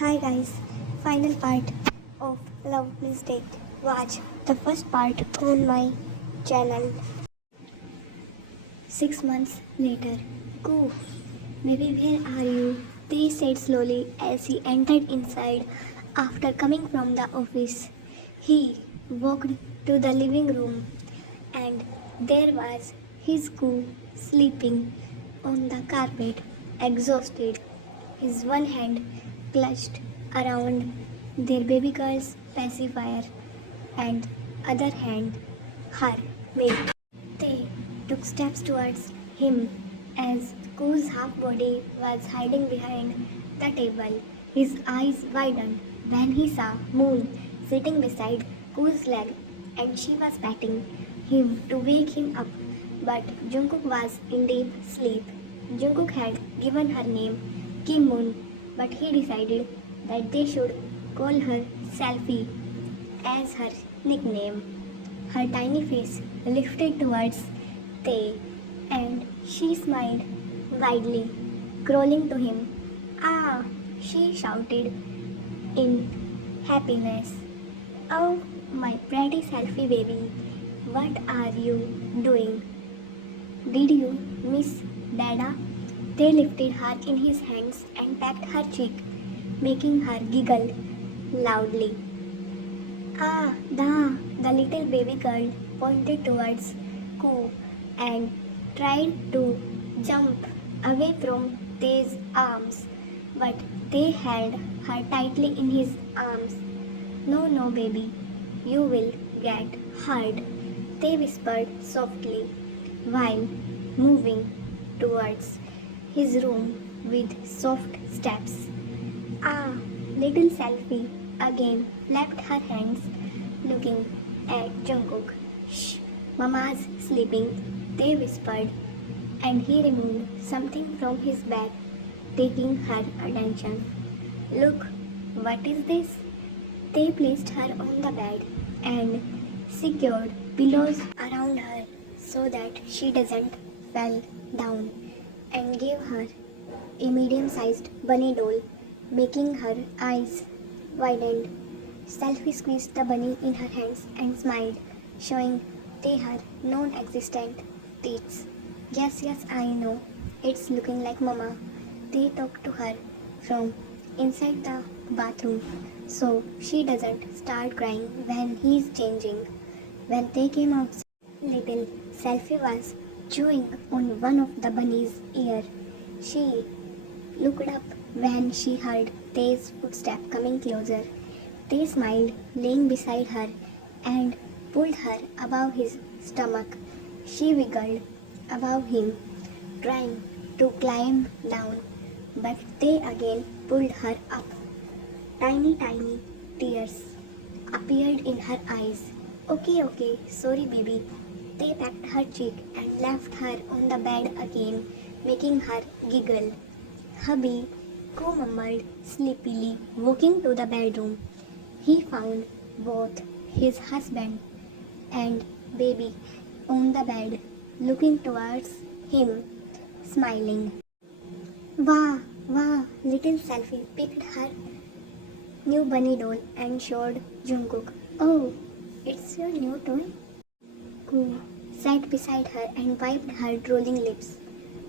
Hi guys, final part of Love Mistake. Watch the first part on my channel. 6 months later. Go, baby, where are you? They said slowly as he entered inside after coming from the office. He walked to the living room and there was his Koo sleeping on the carpet, exhausted, his one hand clutched around their baby girl's pacifier and other hand her mate. They took steps towards him as Koo's half body was hiding behind the table. His eyes widened when he saw Moon sitting beside Koo's leg and she was patting him to wake him up. But Jungkook was in deep sleep. Jungkook had given her name Kim Moon, but he decided that they should call her Selfie as her nickname. Her tiny face lifted towards Tae, and she smiled widely, crawling to him. Ah! She shouted in happiness. Oh, my pretty selfie baby, what are you doing? Did you miss Dada? They lifted her in his hands and pecked her cheek, making her giggle loudly. Ah, the little baby girl pointed towards Koo and tried to jump away from Tae's arms, but Tae held her tightly in his arms. No, no, baby, you will get hurt, Tae whispered softly while moving towards his room with soft steps. Ah, little Selfie again flapped her hands, looking at Jungkook. Shh, Mama's sleeping, they whispered, and he removed something from his bag, taking her attention. Look, what is this? They placed her on the bed and secured pillows around her so that she doesn't fall down, and gave her a medium-sized bunny doll, making her eyes widened. Selfie squeezed the bunny in her hands and smiled, showing Tae her non-existent teeth. Yes, yes, I know. It's looking like Mama. They talked to her from inside the bathroom so she doesn't start crying when he's changing. When they came outside, little Selfie was chewing on one of the bunny's ear. She looked up when she heard Tae's footstep coming closer. Tae smiled, laying beside her, and pulled her above his stomach. She wiggled above him, trying to climb down, but Tae again pulled her up. Tiny tears appeared in her eyes. Okay, sorry baby. Tae pecked her cheek and left her on the bed again, making her giggle. Hubby, Koo mumbled sleepily, walking to the bedroom. He found both his husband and baby on the bed, looking towards him, smiling. Wow, little Selfie picked her new bunny doll and showed Jungkook. Oh, it's your new toy? Koo sat beside her and wiped her drooling lips.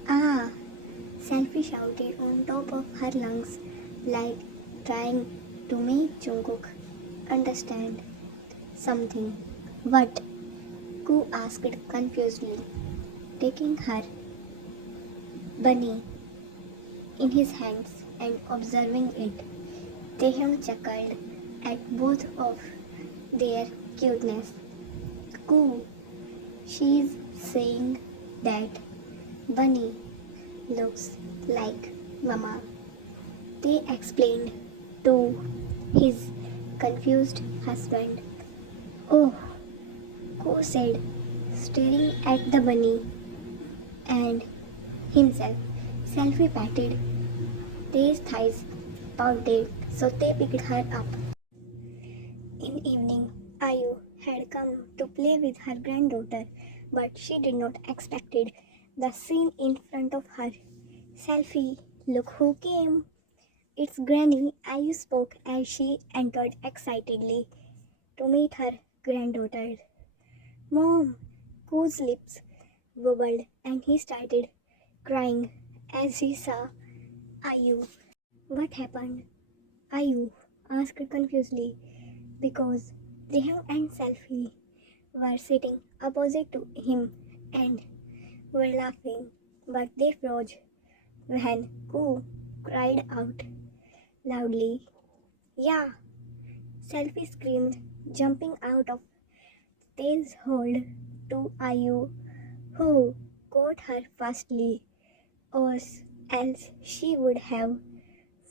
Ah, Selfie shouted on top of her lungs, like trying to make Jungkook understand something. What? Koo asked confusedly, taking her bunny in his hands and observing it. Taehyung chuckled at both of their cuteness. Koo, she's saying that bunny looks like Mama. They explained to his confused husband. Oh, Koo said, staring at the bunny and himself. Selfie patted Tae's thighs, pouted, so Tae picked her up. In evening, Ayu had come to play with her granddaughter, but she did not expect the scene in front of her. Selfie, look who came. It's Granny, Ayu spoke as she entered excitedly to meet her granddaughter. Mom! Koo's lips wobbled and he started crying as he saw Ayu. What happened? Ayu asked confusedly because Riham and Selfie were sitting opposite to him and were laughing, but they froze when Koo cried out loudly. Yeah! Selfie screamed, jumping out of Tail's hold to Ayu, who caught her fastly, or else she would have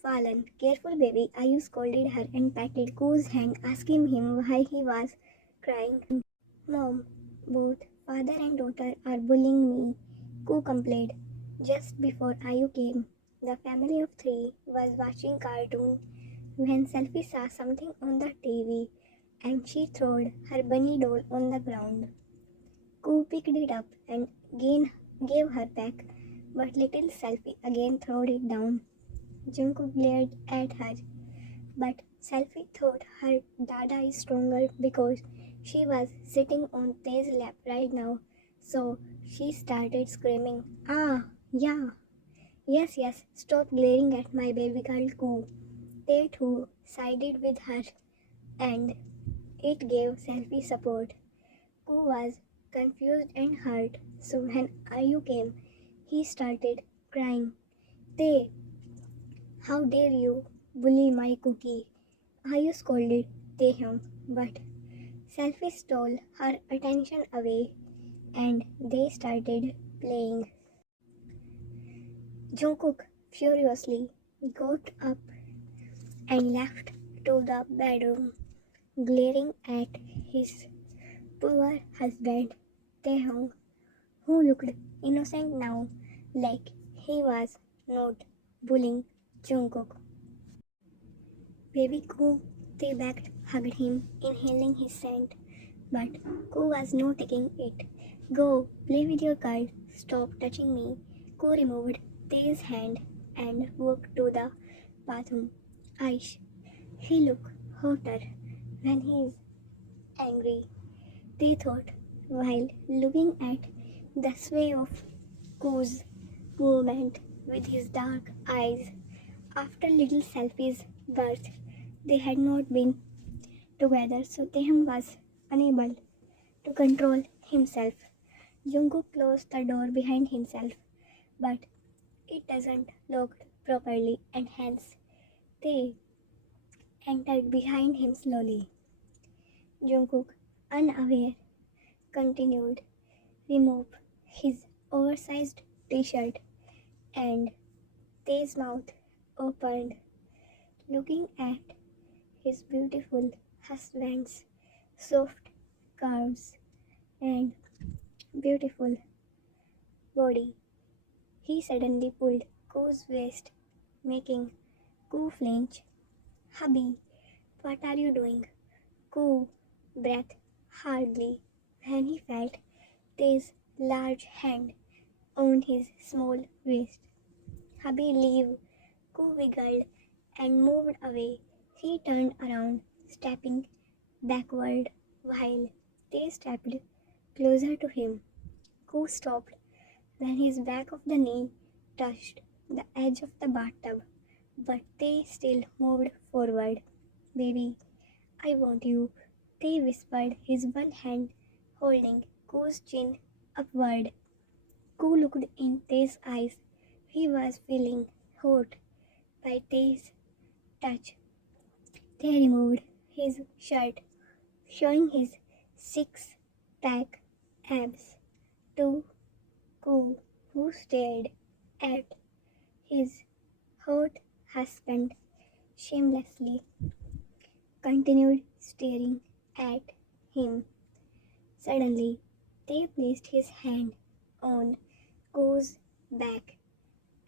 fallen. Careful, baby, Ayu scolded her and patted Koo's hand, asking him why he was crying. Mom, both father and daughter are bullying me, Koo complained. Just before Ayu came, the family of three was watching cartoon when Selfie saw something on the TV and she threw her bunny doll on the ground. Koo picked it up and gave her back, but little Selfie again threw it down. Jungkook glared at her, but Selfie thought her dada is stronger because she was sitting on Tae's lap right now. So she started screaming, Ah, yeah, yes, stop glaring at my baby girl Koo. Tae too sided with her and it gave Selfie support. Koo was confused and hurt, so when Ayu came, he started crying. Tae, how dare you bully my cookie? Ayu scolded Taehyung, but Selfie stole her attention away and they started playing. Jungkook furiously got up and left to the bedroom, glaring at his poor husband Taehyung, who looked innocent now, like he was not bullying Jungkook. Baby Koo, they begged, hugged him, inhaling his scent, but Koo was not taking it. Go, play with your card, stop touching me. Koo removed Tae's hand and walked to the bathroom. Aish, he looked hotter when he is angry, they thought, while looking at the sway of Koo's movement with his dark eyes. After little Selfie's birth, they had not been together, so Taehyung was unable to control himself. Jungkook closed the door behind himself, but it doesn't lock properly, and hence they entered behind him slowly. Jungkook, unaware, continued remove his oversized t-shirt and Tae's mouth opened, looking at his beautiful husband's soft curves and beautiful body. He suddenly pulled Koo's waist, making Koo flinch. Hubby, what are you doing? Koo breathed hardly when he felt Tae's large hand on his small waist. Hubby, leave. Koo wiggled and moved away. He turned around, stepping backward while Tae stepped closer to him. Koo stopped when his back of the knee touched the edge of the bathtub, but Tae still moved forward. Baby, I want you, Tae whispered, his one hand holding Koo's chin upward. Koo looked in Tae's eyes. He was feeling hot by Tae's touch. Tae removed his shirt, showing his six-pack abs to Koo, who stared at his hot husband shamelessly, continued staring at him. Suddenly, Tae placed his hand on Koo's back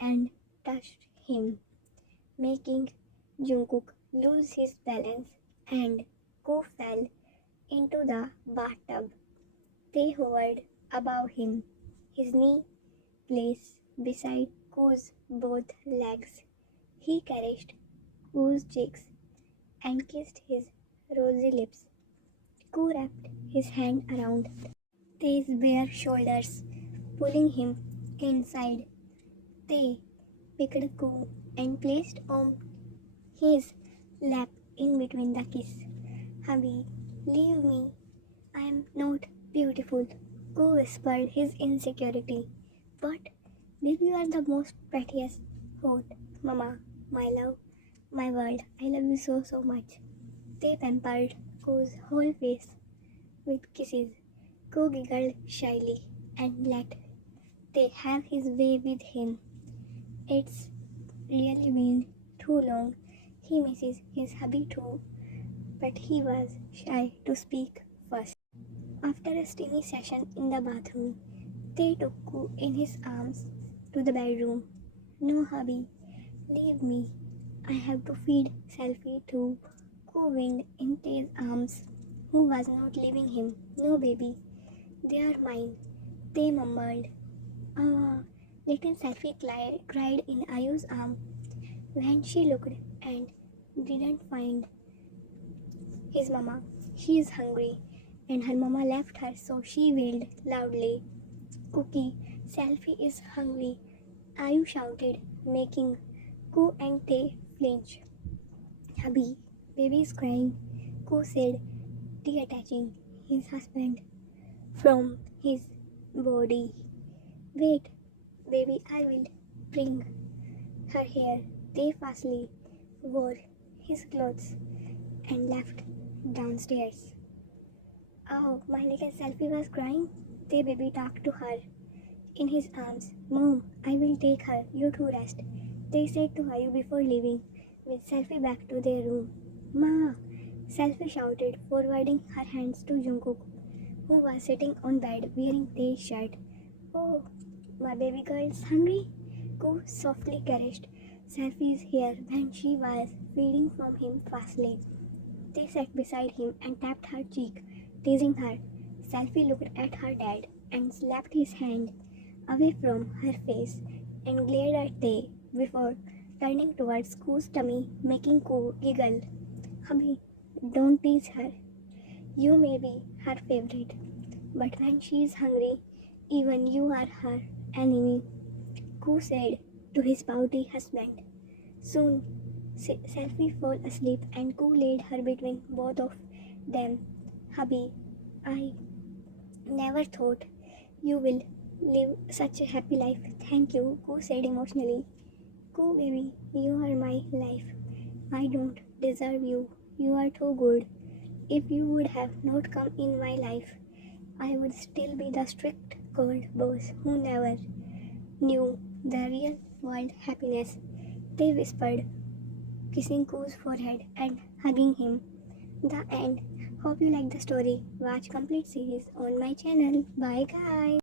and touched him, making Jungkook lose his balance and Koo fell into the bathtub. Tae hovered above him, his knee placed beside Koo's both legs. He caressed Koo's cheeks and kissed his rosy lips. Koo wrapped his hand around Tae's bare shoulders, pulling him inside. Tae picked Koo and placed on his lap in between the kiss. Hubby, leave me. I am not beautiful, Koo whispered his insecurity. But baby, you are the most prettiest, hot. Mama, my love, my world, I love you so so much. They pampered Koo's whole face with kisses. Koo giggled shyly and let They have his way with him. It's really been too long. He misses his hubby too, but he was shy to speak first. After a steamy session in the bathroom, they took Koo in his arms to the bedroom. No, hubby, leave me. I have to feed Selfie too. Koo winged in Tae's arms, who was not leaving him. No, baby, they are mine. They mumbled. Ah, little Selfie cried in Ayu's arm when she looked and didn't find his mama. She is hungry, and her mama left her, so she wailed loudly. Cookie, Selfie is hungry, Ayu shouted, making Koo and Tae flinch. Hubby, baby is crying, Koo said, detaching his husband from his body. Wait, baby, I will bring her here. They fastly wore his clothes and left downstairs. Oh, my little Selfie was crying. The baby talked to her in his arms. Mom, I will take her. You two rest. They said to Ayu before leaving, with Selfie back to their room. Ma! Selfie shouted, forwarding her hands to Jungkook, who was sitting on bed wearing Tae's shirt. Oh, my baby girl is hungry? Koo softly caressed Selfie's hair when she was feeding from him fastly. They sat beside him and tapped her cheek, teasing her. Selfie looked at her dad and slapped his hand away from her face and glared at Tae before turning towards Koo's tummy, making Koo giggle. Hubby, don't tease her. You may be her favorite, but when she is hungry, even you are her enemy, Koo said to his pouty husband. Soon, Selfie fell asleep and Koo laid her between both of them. Hubby, I never thought you will live such a happy life. Thank you, Koo said emotionally. Koo baby, you are my life. I don't deserve you. You are too good. If you would have not come in my life, I would still be the strict cold boss who never knew the real world happiness. They whispered, kissing Koo's forehead and hugging him. The end. Hope you like the story. Watch complete series on my channel. Bye guys.